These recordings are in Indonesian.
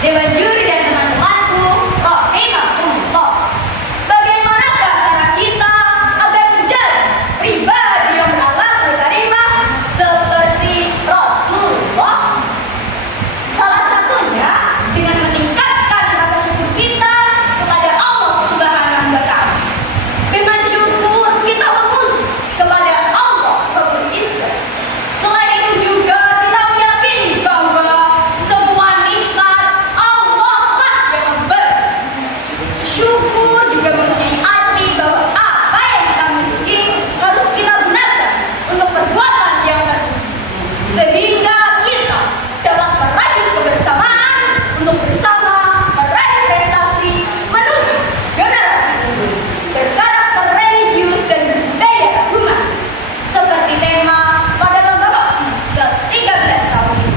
Dewan juri dan teman-temanku, rahimakumullah. Bagaimanakah cara kita agar menjadi pribadi yang berakhlakul karimah seperti Rasulullah? Salah satunya dengan meningkatkan rasa syukur kita kepada Allah Subhanahu wa Ta'ala. Dengan syukur kita memuji kepada Allah Rabbul Izzah. Selain itu juga kita meyakini bahwa semua nikmat Allah lah yang memberi. Syukur juga mempunyai arti bahwa apa yang kita miliki harus kita gunakan untuk perbuatan yang terpuji, sehingga kita dapat merajut kebersamaan untuk bersama meraih prestasi menuju generasi unggul berkarakter religius dan berbudaya humanis seperti tema pada lomba boxing ke-13 tahun ini.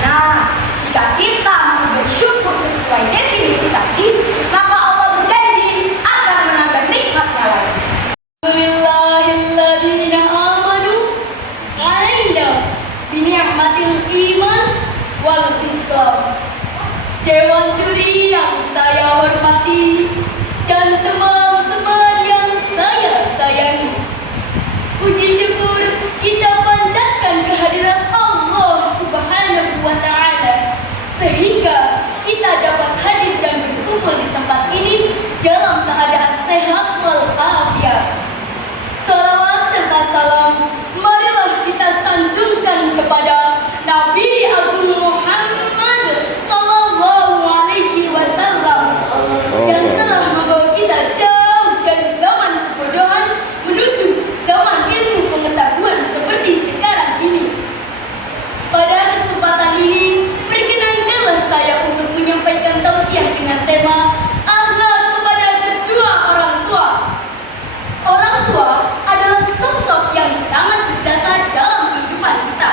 Nah, jika kita mau bersyukur sesuai definisi tadi, maka Allah berjanji akan menambah nikmatnya lagi. Alhamdulillahilladzina amanu alaina bini'matil iman wal Islam. Dewan juri yang saya hormati dan teman-teman yang saya sayangi, puji syukur kita panjatkan kehadirat Allah Subhanahu wa Ta'ala sehingga kita dapat hadir dan berkumpul di tempat ini dalam keadaan sehat walafiat. Salawat serta salam marilah kita sanjungkan kepada Nabi Agung Muhammad sallallahu alaihi wasallam yang telah membawa kita jauh dari zaman kebodohan menuju zaman ilmu pengetahuan seperti sekarang ini. Pada kesempatan ini, perkenankanlah saya untuk menyampaikan tausiah dengan tema akhlak kepada kedua orang tua. Orang tua adalah sosok yang sangat berjasa dalam kehidupan kita.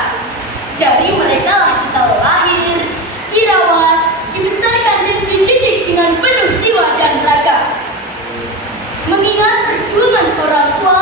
Dari mereka lah kita lahir, dirawat, dibesarkan dan dididik dengan penuh jiwa dan raga. Mengingat perjuangan orang tua